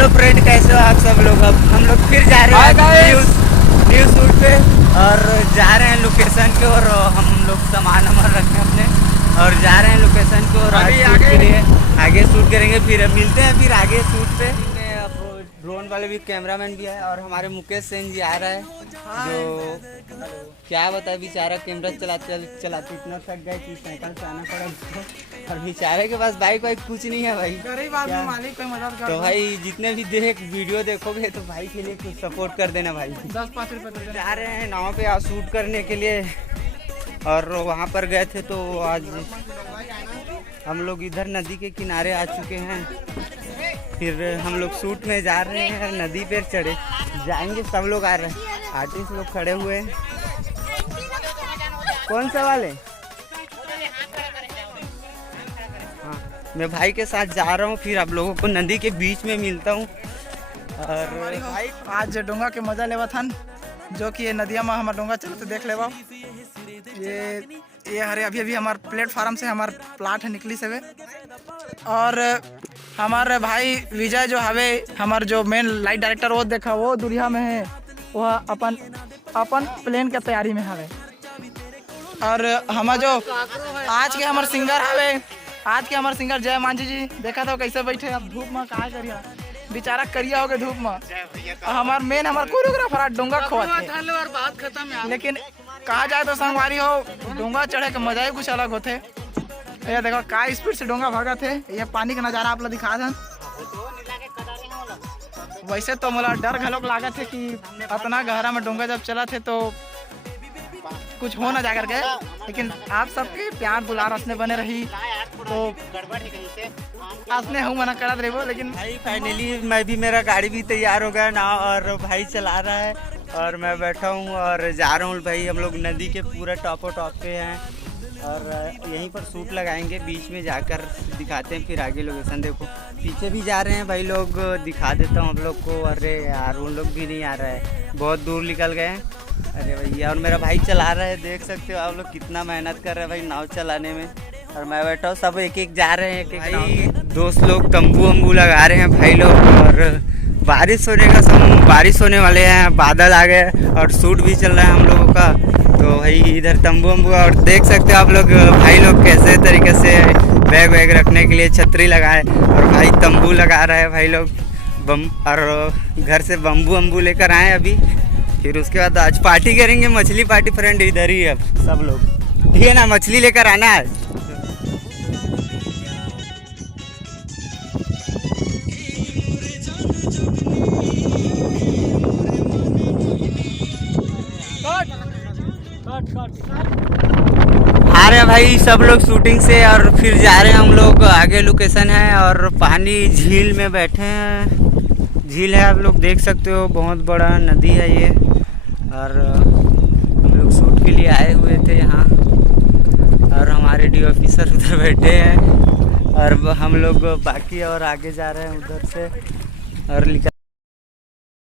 Hello friend, कैसे हो आप सब लोग। अब हम लोग फिर जा रहे हैं न्यू शूट पे और जा रहे हैं लोकेशन की ओर। हम लोग सामान हमारा रखें अपने और जा रहे हैं लोकेशन की ओर। आगे शूट करेंगे, फिर मिलते हैं फिर आगे शूट पे। अब ड्रोन वाले भी कैमरामैन भी है और हमारे मुकेश सेन जी आ रहा है, जो क्या बताए बेचारा कैमरा चलाते इतना थक गए कि साइकिल से आना पड़ा उसको। और बेचारे के पास बाइक वाइक कुछ नहीं है भाई, गरीब आदमी, मालिक कोई मदद कर। तो भाई जितने भी वीडियो देखोगे तो भाई के लिए कुछ सपोर्ट कर देना भाई। 10-5 रुपये जा रहे हैं नाव पे आज शूट करने के लिए और वहाँ पर गए थे तो आज हम लोग इधर नदी के किनारे आ चुके हैं। फिर हम लोग शूट में जा रहे हैं, नदी पे चढ़े जाएंगे, सब लोग आ रहे हैं, आर्टिस्ट लोग खड़े हुए हैं। कौन सा वाले? हाँ, मैं भाई के साथ जा रहा हूँ, फिर आप लोगों को नदी के बीच में मिलता हूँ। और भाई आज डोंगा के मजा लेवा थन, जो कि ये नदिया में हमारा डोंगा चलते देख लेवा। ये हरे अभी हमारे प्लेटफार्म से हमारे प्लाट है निकली से। और हमारे भाई विजय जो हवे हमारे जो मेन लाइट डायरेक्टर, वो देखा वो दुनिया में है, वह अपन प्लेन के तैयारी में हवे। और हम जो आज के हमारे सिंगर हवे, आज के हमारे सिंगर जय मांझी जी, देखा था कैसे बैठे अब धूप में, कहा करिया बेचारा करिया हो गए धूप में। हमार कोरियोग्राफर डोंगा खोते, लेकिन कहा जाए तो संगवारी हो डोंगा चढ़े के मजा ही कुछ अलग होते। ये देखो का स्पीड से डोंगा भागा थे, ये पानी का नज़ारा आप लोग दिखा दें। वैसे तो मुझे डर घलोक लागत है कि इतना गहरा में डोंगा जब चला थे तो कुछ हो ना जा करके, लेकिन आप सबके प्यार दुलार असने बने रही तो असने हूँ मना करा रहे। लेकिन भाई फाइनली मैं भी, मेरा गाड़ी भी तैयार हो गया ना और भाई चला रहा है और मैं बैठा हूँ और जा रहा हूँ भाई। हम लोग नदी के पूरा टॉप पे हैं और यहीं पर शूट लगाएंगे, बीच में जाकर दिखाते हैं फिर आगे लोकेशन। देखो पीछे भी जा रहे हैं भाई लोग, दिखा देता हूँ आप लोग को। अरे यार उन लोग भी नहीं आ रहा है, बहुत दूर निकल गए हैं। अरे भैया, और मेरा भाई चला रहा है, देख सकते हो आप लोग कितना मेहनत कर रहे हैं भाई नाव चलाने में। और मैं बैठा हूँ, सब एक एक जा रहे हैं, एक एक भाई दोस्त लोग तंबू वम्बू लगा रहे हैं भाई लोग। और बारिश होने वाले हैं, बादल आ गए और शूट भी चल रहा है हम लोगों का। तो भाई इधर तंबू वम्बू, और देख सकते हो आप लोग भाई लोग कैसे तरीके से बैग वैग रखने के लिए छतरी लगाए और भाई तंबू लगा रहा है भाई लोग और घर से बम्बू वम्बू लेकर आए अभी। फिर उसके बाद आज पार्टी करेंगे, मछली पार्टी। फ्रेंड इधर ही है सब लोग, ठीक है ना, मछली लेकर आना है। आ रहे हैं भाई सब लोग शूटिंग से और फिर जा रहे हैं हम लोग आगे। लोकेशन है और पानी झील में बैठे हैं, झील है आप लोग देख सकते हो, बहुत बड़ा नदी है ये। और हम लोग शूट के लिए आए हुए थे यहाँ और हमारे डी ऑफिसर उधर बैठे हैं और हम लोग बाकी और आगे जा रहे हैं उधर से और